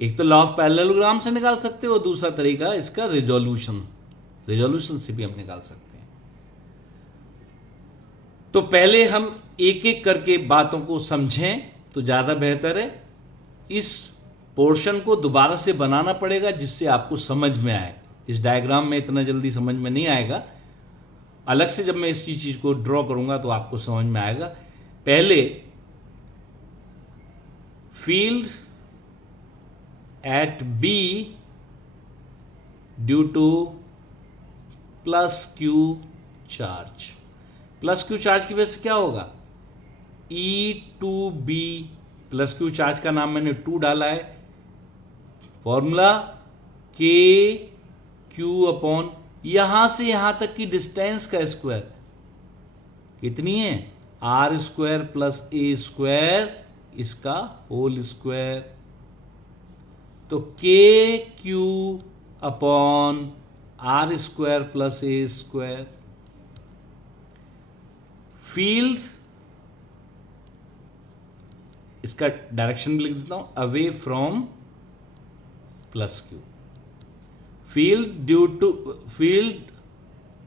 एक तो लॉ ऑफ पैरेललोग्राम से निकाल सकते हो, दूसरा तरीका इसका रिजोल्यूशन से भी हम निकाल सकते हैं। तो पहले हम एक एक करके बातों को समझें तो ज़्यादा बेहतर है। इस पोर्शन को दोबारा से बनाना पड़ेगा जिससे आपको समझ में आए, इस डायग्राम में इतना जल्दी समझ में नहीं आएगा, अलग से जब मैं इसी चीज़ को ड्रॉ करूंगा तो आपको समझ में आएगा। पहले field at B due to plus q charge, plus q charge की वजह से क्या होगा, E2B, प्लस क्यू चार्ज का नाम मैंने 2 डाला है, फॉर्मूला KQ अपॉन यहां से यहां तक की डिस्टेंस का स्क्वायर कितनी है, R square plus A square, इसका होल स्क्वायर, तो KQ upon R square plus A square. Field, इसका डायरेक्शन भी लिख देता हूं, away from plus Q, field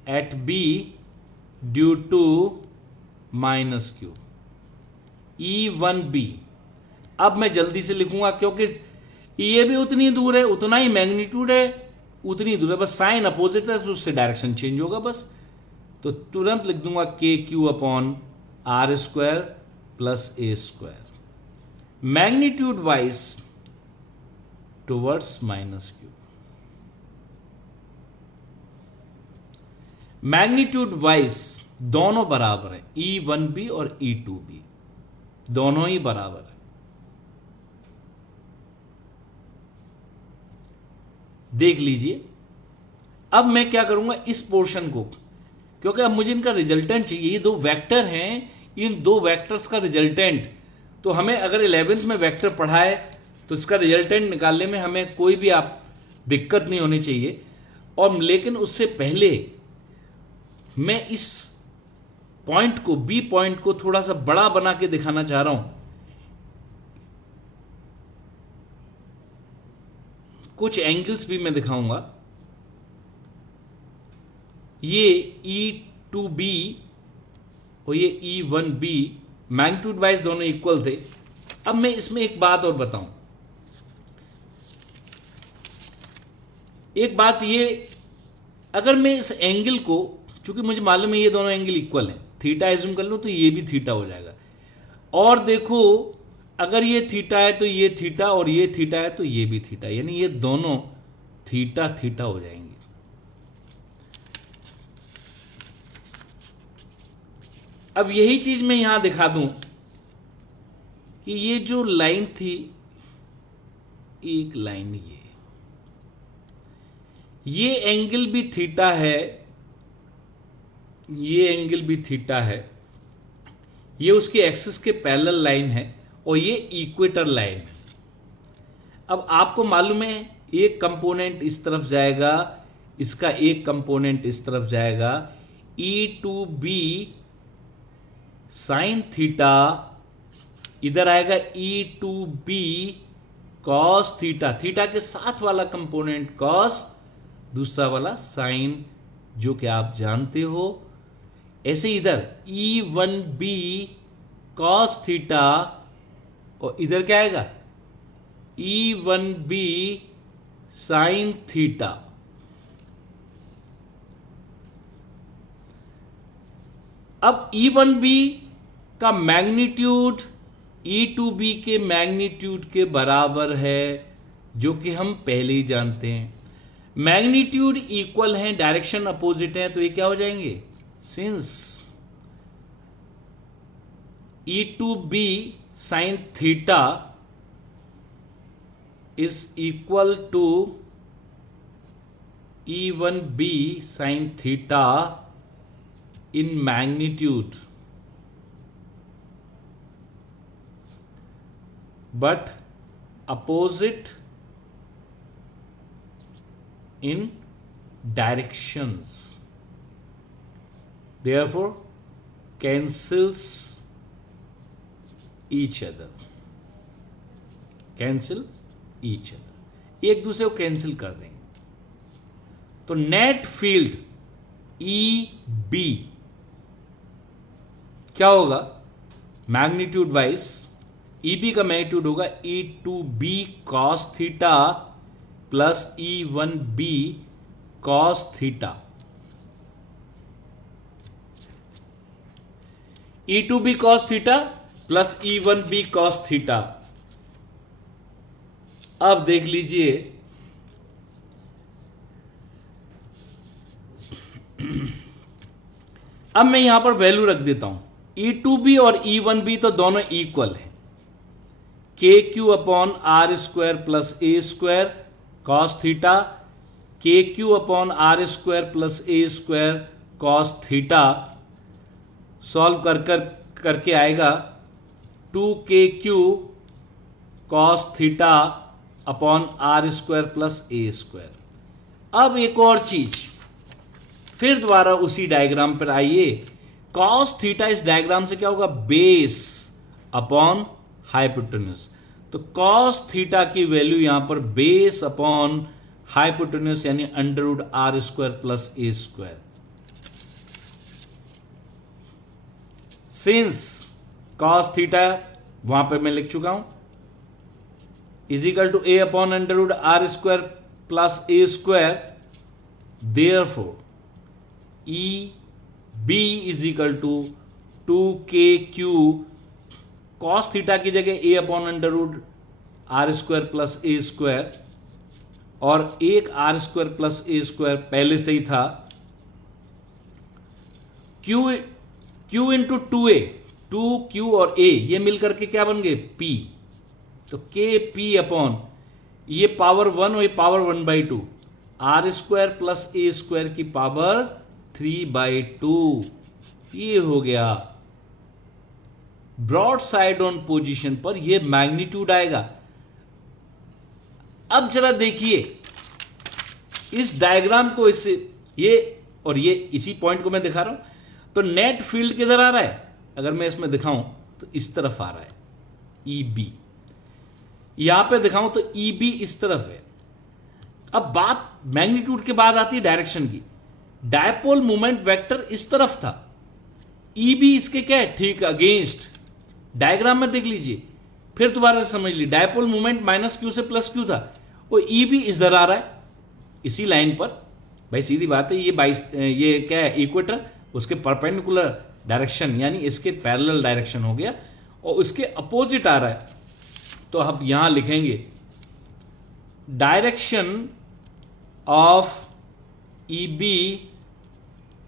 at B due to minus Q, E1B। अब मैं जल्दी से लिखूंगा क्योंकि ये भी उतनी दूर है, उतना ही मैग्नीट्यूड है, उतनी दूर है, बस साइन अपोजिट है तो उससे डायरेक्शन चेंज होगा बस। तो तुरंत लिख दूंगा K Q upon R square plus ए square, magnitude wise towards minus Q, magnitude wise दोनों बराबर है, E1b और E2b दोनों ही बराबर है। देख लीजिए, अब मैं क्या करूंगा इस पोर्शन को, क्योंकि अब मुझे इनका रिजल्टेंट चाहिए, ये दो वेक्टर हैं, इन दो वेक्टर्स का रिजल्टेंट, तो हमें अगर 11th में वेक्टर पढ़ा है तो इसका रिजल्टेंट निकालने में हमें कोई भी आप दिक्कत नहीं होनी चाहिए। और लेकिन उससे पहले मैं इस पॉइंट को, बी पॉइंट को थोड़ा सा बड़ा बना के दिखाना चाह रहा हूं। कुछ एंगल्स भी मैं दिखाऊंगा। ये E2b और ये E1b मैग्नीट्यूड वाइज दोनों इक्वल थे। अब मैं इसमें एक बात और बताऊं, एक बात ये, अगर मैं इस एंगल को, चूंकि मुझे मालूम है ये दोनों एंगल इक्वल हैं, थीटा एज्यूम कर लूं तो ये भी थीटा हो जाएगा। और देखो, अगर ये थीटा है तो ये थीटा, और ये थीटा है तो ये भी थीटा, यानी ये दोनों थीटा थीटा हो जाएंगे। अब यही चीज मैं यहां दिखा दूं कि ये जो लाइन थी, एक लाइन ये एंगल भी थीटा है, ये एंगल भी थीटा है, ये उसके एक्सिस के पैरेलल लाइन है, और ये इक्वेटर लाइन है। अब आपको मालूम है एक कंपोनेंट इस तरफ जाएगा, इसका एक कंपोनेंट इस तरफ जाएगा, E2b साइन थीटा इधर आएगा, E2b कॉस थीटा, थीटा के साथ वाला कंपोनेंट कॉस, दूसरा वाला साइन, जो कि आप जानते हो। ऐसे इधर E1b कॉस थीटा, और इधर क्या आएगा E1b साइन थीटा। अब E1b का मैग्नीट्यूड E2b के मैग्नीट्यूड के बराबर है, जो कि हम पहले ही जानते हैं। मैग्नीट्यूड इक्वल है, डायरेक्शन अपोजिट है, तो ये क्या हो जाएंगे, since E2b sine theta is equal to E1b sin theta in magnitude, but opposite in directions, therefore cancels each other, cancel each other, एक दूसरे को कैंसिल कर देंगे। तो नेट फील्ड E B क्या होगा, मैग्नीट्यूड वाइज EB का magnitude होगा E2B cos theta plus E1B cos theta. E2B cos theta plus E1B cos theta. अब देख लीजिए, अब मैं यहां पर वैल्यू रख देता हूं, E2b और E1b तो दोनों इक्वल है, K Q upon R square plus ए square cos theta, K Q upon R square plus ए स्क्वायर कॉस थीटा। सॉल्व करके आएगा 2KQ cos theta upon R square plus ए स्क्वायर। अब एक और चीज, फिर दोबारा उसी डायग्राम पर आइए, कॉस थीटा इस डायग्राम से क्या होगा, बेस अपॉन हाइपोटेन्यूज। तो कॉस थीटा की वैल्यू यहां पर बेस अपॉन हाइपोटेन्यूज यानी under root are square plus A square. Since cos theta वहां पर मैं लिख चुका हूं is equal to A upon under root are square plus A square, therefore B is equal to 2k/q cos theta की जगह a upon under root are square plus A square, और एक आर स्क्वायर प्लस ए square पहले से ही था। q into 2a, 2q और a ये मिलकर के क्या बन गए p, तो k p अपॉन ये पावर 1 और ये पावर 1/2 आर स्क्वायर प्लस ए स्क्वायर की पावर 3/2, ये हो गया। ब्रॉड साइड ऑन पोजीशन पर ये मैग्नीट्यूड आएगा। अब जरा देखिए इस डायग्राम को, इससे ये और ये इसी पॉइंट को मैं दिखा रहा हूं, तो नेट फील्ड किधर आ रहा है, अगर मैं इसमें दिखाऊं तो इस तरफ आ रहा है ई बी, यहां पे दिखाऊं तो ई बी इस तरफ है। अब बात मैग्नीट्यूड के बाद आती है डायरेक्शन की। डायपोल मोमेंट वेक्टर इस तरफ था, ई बी इसके क्या है, ठीक अगेंस्ट। डायग्राम में देख लीजिए, फिर दोबारा से समझ लीजिए, डायपोल मोमेंट माइनस क्यू से प्लस क्यू था, वो ई बी इधर आ रहा है इसी लाइन पर। भाई सीधी बात है, ये क्या है, इक्वेटर, उसके परपेंडिकुलर डायरेक्शन यानी इसके पैरेलल डायरेक्शन हो गया, और उसके अपोजिट आ रहा है। तो अब यहां लिखेंगे direction of E B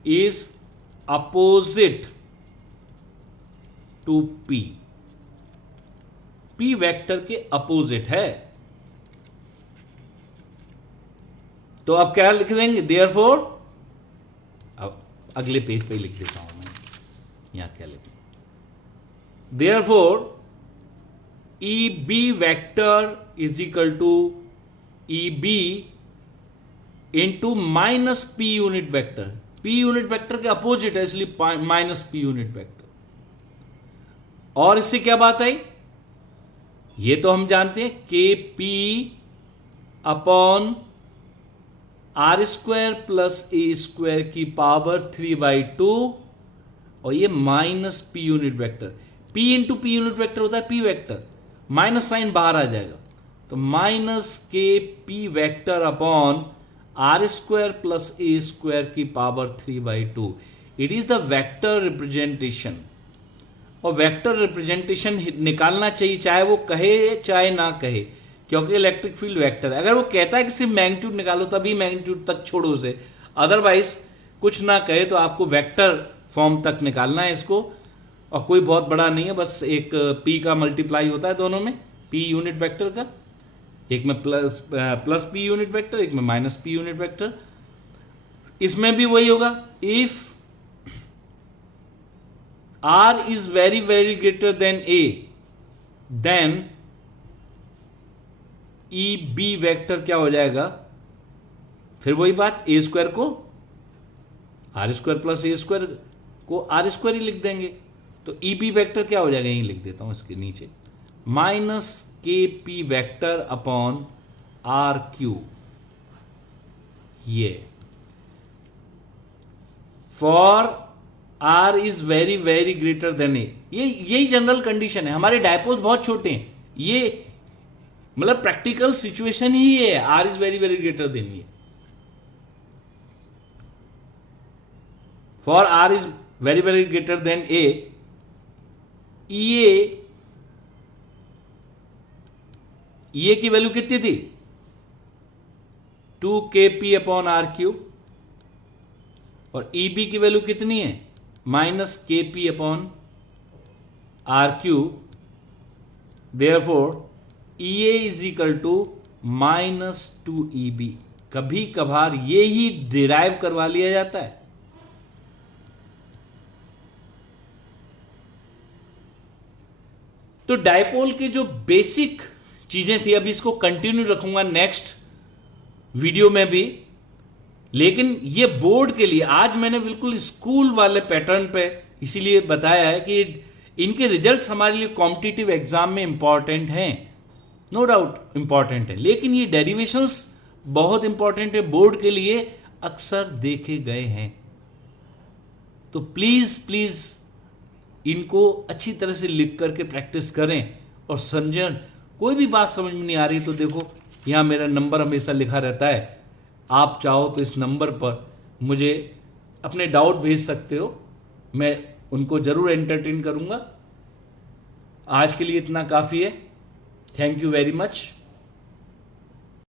is opposite to P, P vector के अपोजिट है। तो अब क्या लिख देंगे, देयरफॉर, अब अगले पेज पे लिख देता हूं मैं, यहां क्या लिख, therefore E B vector is equal to E B into minus P unit vector. P unit vector के अपोजिट है इसलिए माइनस पी यूनिट वेक्टर। और इससे क्या बात आई, ये तो हम जानते हैं के P upon R square plus ए स्क्वायर की पावर 3/2, और ये minus P unit vector. P into P unit vector होता है पी वेक्टर, माइनस साइन बाहर आ जाएगा, तो minus K P vector upon R square plus ए स्क्वायर की power 3/2। It is the vector representation. और वेक्टर रिप्रेजेंटेशन निकालना चाहिए, चाहे वो कहे चाहे ना कहे, क्योंकि इलेक्ट्रिक फील्ड वेक्टर है। अगर वो कहता है कि सिर्फ मैग्नीट्यूड निकालो तभी मैग्नीट्यूड तक छोड़ो उसे, अदरवाइज कुछ ना कहे तो आपको वेक्टर फॉर्म तक निकालना है इसको। और कोई बहुत बड़ा नहीं है, बस एक पी का मल्टीप्लाई होता है दोनों में, पी यूनिट वेक्टर का, एक में प्लस पी यूनिट वेक्टर, एक में माइनस पी यूनिट वेक्टर। इसमें भी वही होगा, if R is very very greater than A, then E B vector क्या हो जाएगा, फिर वही बात, ए स्क्वायर को आर स्क्वायर प्लस ए स्क्वायर को आर स्क्वायर ही लिख देंगे। तो ई बी वेक्टर क्या हो जाएगा, यही लिख देता हूं इसके नीचे, minus K P vector upon R Q. ये for R is very very greater than a, यही जनरल कंडीशन है। हमारे डायपोल्स बहुत छोटे हैं, ये मतलब प्रैक्टिकल सिचुएशन ही है, R is very very greater than a. For R is very very greater than a, ये की वैल्यू कितनी थी, 2kp अपॉन आर क्यूब, और ई बी की वैल्यू कितनी है, minus K P upon R cube. Therefore E A is equal to -2EB। कभी कभार ये ही डिराइव करवा लिया जाता है। तो डायपोल के जो बेसिक चीजें थी, अभी इसको कंटिन्यू रखूंगा नेक्स्ट वीडियो में भी, लेकिन ये बोर्ड के लिए आज मैंने बिल्कुल स्कूल वाले पैटर्न पे इसीलिए बताया है कि इनके रिजल्ट्स हमारे लिए कॉम्पिटिटिव एग्जाम में इंपॉर्टेंट हैं, नो डाउट इंपॉर्टेंट है, लेकिन ये डेरिवेशंस बहुत इंपॉर्टेंट है, बोर्ड के लिए अक्सर देखे गए हैं। तो प्लीज प्लीज इनको अच्छी तरह से लिख करके प्रैक्टिस करें और समझें। कोई भी बात समझ में नहीं आ रही तो देखो यहाँ मेरा नंबर हमेशा लिखा रहता है, आप चाहो तो इस नंबर पर मुझे अपने डाउट भेज सकते हो, मैं उनको ज़रूर एंटरटेन करूँगा। आज के लिए इतना काफ़ी है। Thank you very much.